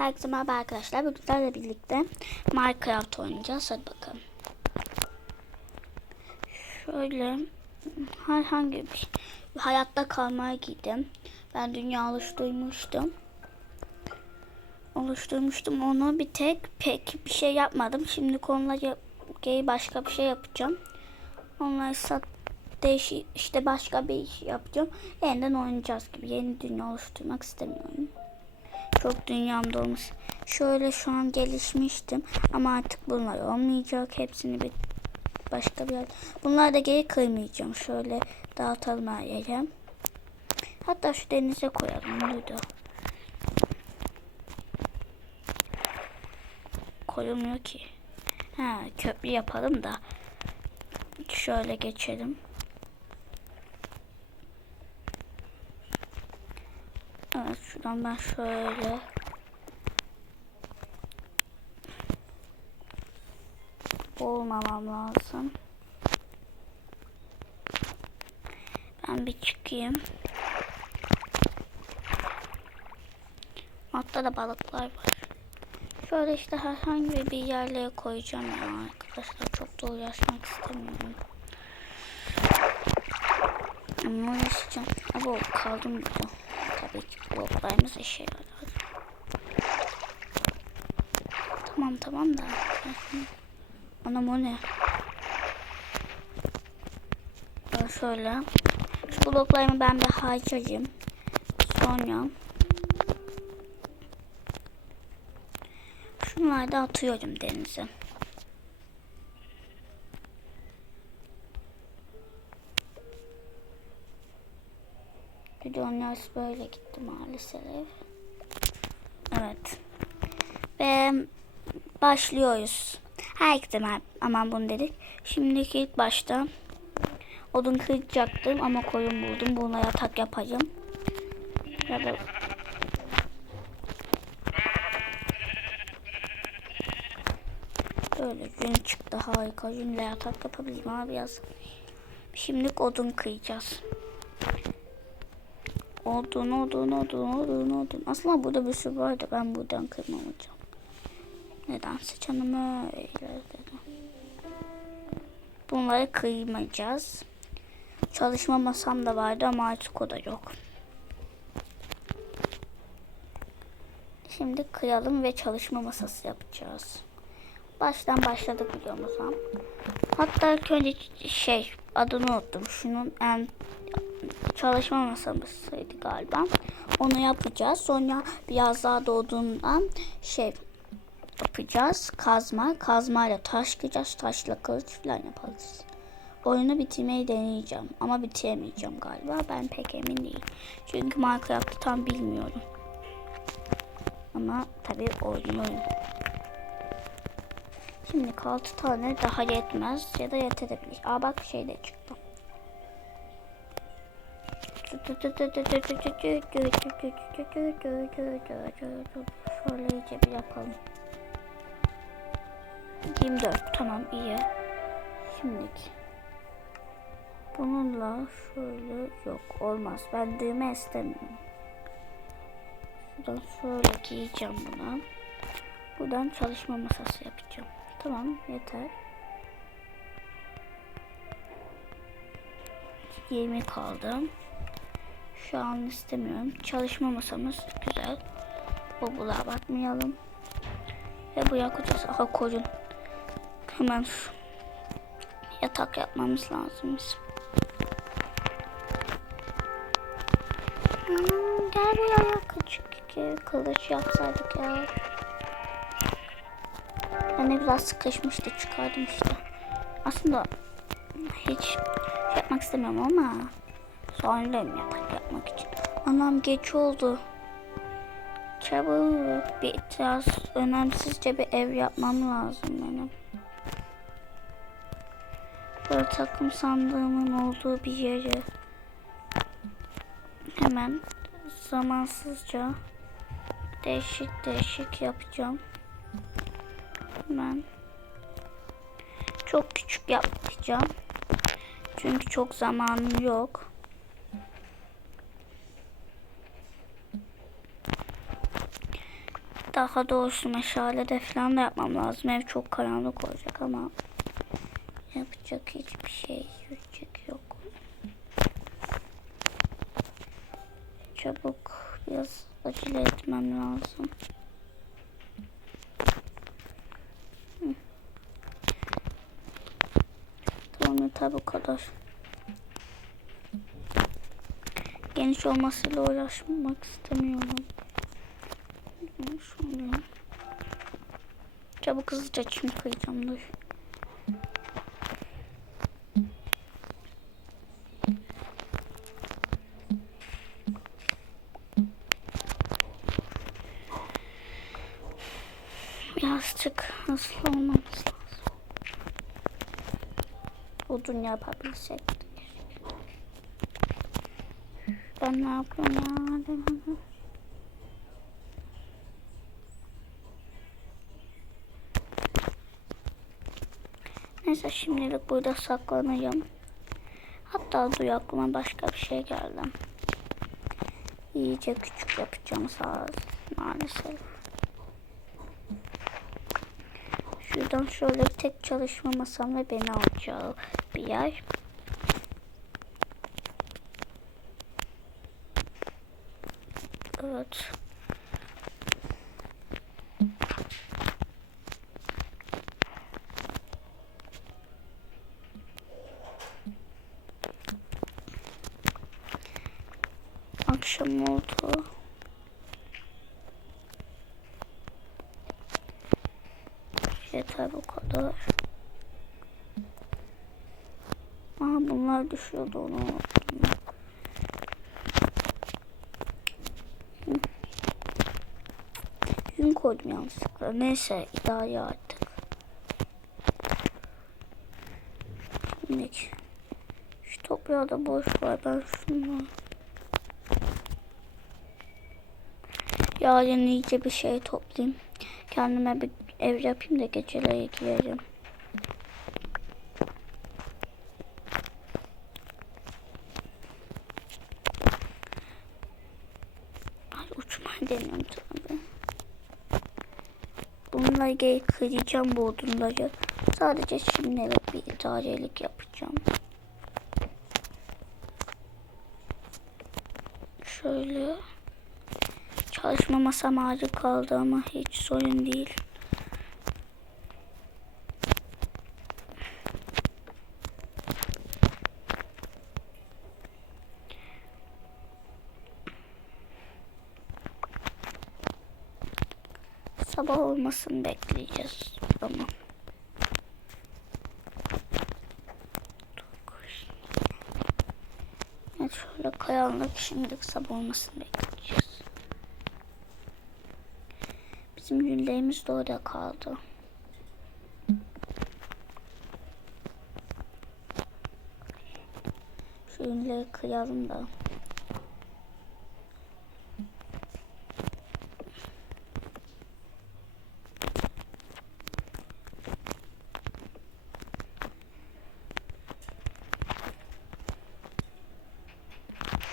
Herkese merhaba arkadaşlar. Bugün sizlerle birlikte Minecraft oynayacağız. Hadi bakalım. Şöyle herhangi bir hayatta kalmaya gittim. Ben dünya oluşturmuştum. Oluşturmuştum onu bir tek pek bir şey yapmadım. Şimdi konuları geri başka bir şey yapacağım. Onları sat değişik işte başka bir iş yapacağım. Yeniden oynayacağız gibi. Yeni dünya oluşturmak istemiyorum. Çok dünyamda olmuş. Şöyle şu an gelişmiştim ama artık bunlar olmayacak. Hepsini bir başka bir yer. Bunları da geri kırmayacağım. Şöyle dağıtalım her yere. Hatta şu denize koyalım. Buydu. Koyulmuyor ki. Ha, köprü yapalım da. Şöyle geçelim. Evet şuradan ben şöyle olmamam lazım. Ben bir çıkayım. Altta da balıklar var. Şöyle işte herhangi bir yerlere koyacağım ya arkadaşlar. Çok da uğraşmak istemiyorum. Ama uğraşacağım. Ama kaldım burada. Tabii ki bloklarımız işe yarar. Tamam tamam da. Anam o ne? Ben şöyle. Şu bloklarımı ben bir harcayayım. Sonra. Şunları da atıyorum denize. Videonun yarısı böyle gitti maalesef. Evet. Ve başlıyoruz. Herkese mer- aman bunu dedik. Şimdiki ilk başta odun kıracaktım ama koyun buldum. Buna yatak yapacağım. Ya da Böyle gün çıktı harika. Günle yatak yapabilirim ama biraz. Şimdilik odun kıyacağız. Odun, odun, odun, odun, odun. Aslında burada bir sürü var da ben buradan kırmamayacağım. Nedense canım öyle dedi. Bunları kıymayacağız. Çalışma masam da vardı ama artık o da yok. Şimdi kıyalım ve çalışma masası yapacağız. Baştan başladık videomuza. Hatta ilk önce şey adını unuttum. Şunun en çalışma masamızdı galiba. Onu yapacağız. Sonra biraz daha doğduğundan şey yapacağız. Kazma. Kazmayla taş kıracağız. Taşla kılıç falan yaparız. Oyunu bitirmeyi deneyeceğim. Ama bitiremeyeceğim galiba. Ben pek emin değilim. Çünkü Minecraft'ı tam bilmiyorum. Ama tabii oyun oyun. Şimdi 6 tane daha yetmez ya da yetebilir. Aa bak şey de çıktı. Şöyle iyice bir yapalım. 24 tamam iyi. Şimdiki. Bununla şöyle yok olmaz. Ben düğme istemiyorum. Şuradan şöyle giyeceğim buna. Buradan çalışma masası yapacağım. Tamam yeter. 20 kaldı. Şu an istemiyorum. Çalışma masamız güzel. Bobula bakmayalım. Ve bu yakacağız. Aha koyun. Hemen yatak yapmamız lazım. bizim. Hmm, gel buraya küçük kılıç yapsaydık ya. Ben de biraz sıkışmıştı çıkardım işte. Aslında hiç şey yapmak istemiyorum ama sonrayım yatak yapmak için. Anam geç oldu. Çabuk bir biraz önemsizce bir ev yapmam lazım benim. Böyle takım sandığımın olduğu bir yeri hemen zamansızca değişik değişik yapacağım. Ben çok küçük yapacağım. Çünkü çok zamanım yok. Daha doğrusu meşale de falan da yapmam lazım. Ev çok karanlık olacak ama yapacak hiçbir şey yapacak yok. Çabuk biraz acele etmem lazım. Yeter bu kadar. Geniş olmasıyla uğraşmak istemiyorum. Çabuk hızlıca çim koyacağım dur. Birazcık hızlı olmamız Odun yapabilsek. Ben ne yapıyorum ya? Neyse şimdilik burada saklanacağım. Hatta dur aklıma başka bir şey geldi. İyice küçük yapacağım sağ maalesef. Şuradan şöyle tek çalışma masam ve beni alacağı bir yer. Evet. Akşam oldu. Yeter bu kadar. Aa bunlar düşüyordu onu. Yün koydum yanlışlıkla. Neyse idare artık. Şimdi şu toprağı da boş ver ben şunu Yarın iyice bir şey toplayayım. Kendime bir ev yapayım da geceleri girerim. Ay uçmayı deniyorum tabii. Geri kıracağım bu odunları. Sadece şimdilik bir idarelik yapacağım. Şöyle. Çalışma masam ağacı kaldı ama hiç sorun değil. Sabah olmasını bekleyeceğiz. Tamam. Evet şöyle karanlık şimdilik sabah olmasını bekleyeceğiz. Bizim günlerimiz de orada kaldı. Şu ünleri kıyalım da.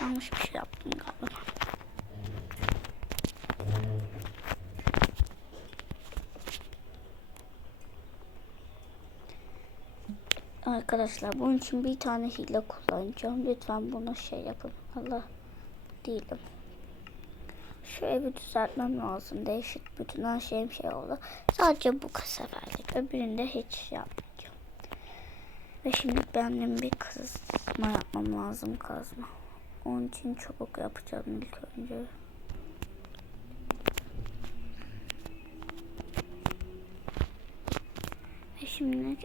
Yanlış bir şey yaptım galiba. Arkadaşlar bunun için bir tane hile kullanacağım. Lütfen bunu şey yapın. Allah değilim. Şu evi düzeltmem lazım. Değişik bütün her şeyim şey oldu. Sadece bu seferlik. Öbüründe hiç yapmayacağım. Ve şimdi benim bir kızma yapmam lazım kazma. Onun için çabuk yapacağım ilk önce. Ve şimdi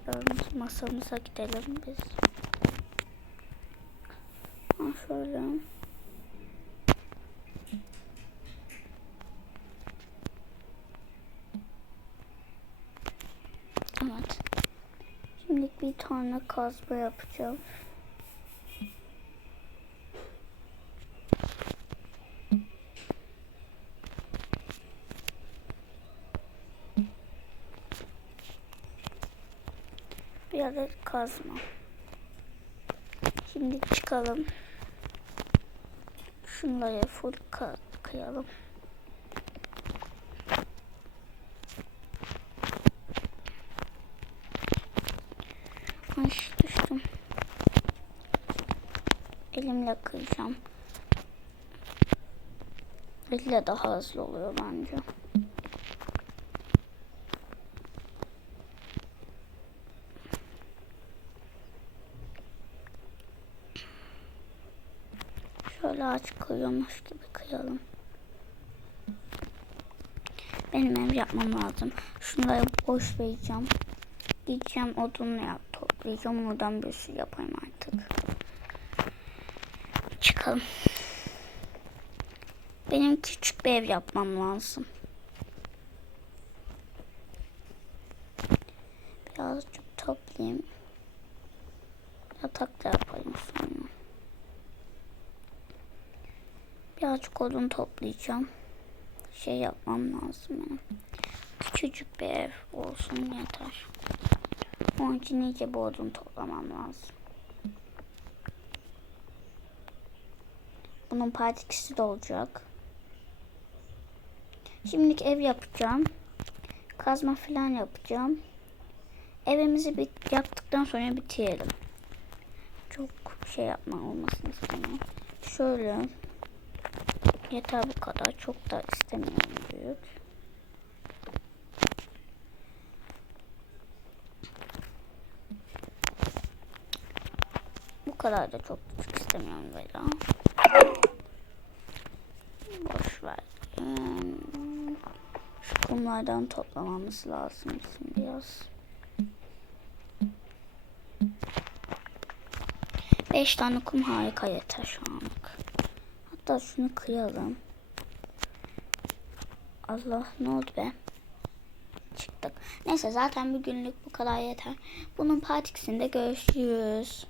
masamıza gidelim biz. Ha şöyle. Evet. Şimdi bir tane kazma yapacağım. kazma. Şimdi çıkalım. Şunları full kıyalım. Ay düştüm. Elimle kıracağım. Elle daha hızlı oluyor bence. Şöyle ağaç kırıyormuş gibi kıyalım. Benim ev yapmam lazım. Şunları boş vereceğim. Gideceğim odunla yap toplayacağım. Oradan bir sürü yapayım artık. Çıkalım. Benim küçük bir ev yapmam lazım. Birazcık toplayayım. Yatak da yapayım sonra. Birazcık odun toplayacağım. Şey yapmam lazım benim. Küçücük bir ev olsun yeter. Onun için iyice bir odun toplamam lazım. Bunun partikisi de olacak. Şimdilik ev yapacağım. Kazma falan yapacağım. Evimizi bit yaptıktan sonra bitirelim. Çok şey yapma olmasını istemiyorum. Şöyle. Yeter bu kadar. Çok da istemiyorum büyük. Bu kadar da çok küçük istemiyorum böyle. Boş ver. Şu kumlardan toplamamız lazım bizim biraz. Beş tane kum harika yeter şu anlık. Hatta şunu kıyalım. Allah ne oldu be? Çıktık. Neyse zaten bugünlük bu kadar yeter. Bunun partikisinde görüşürüz.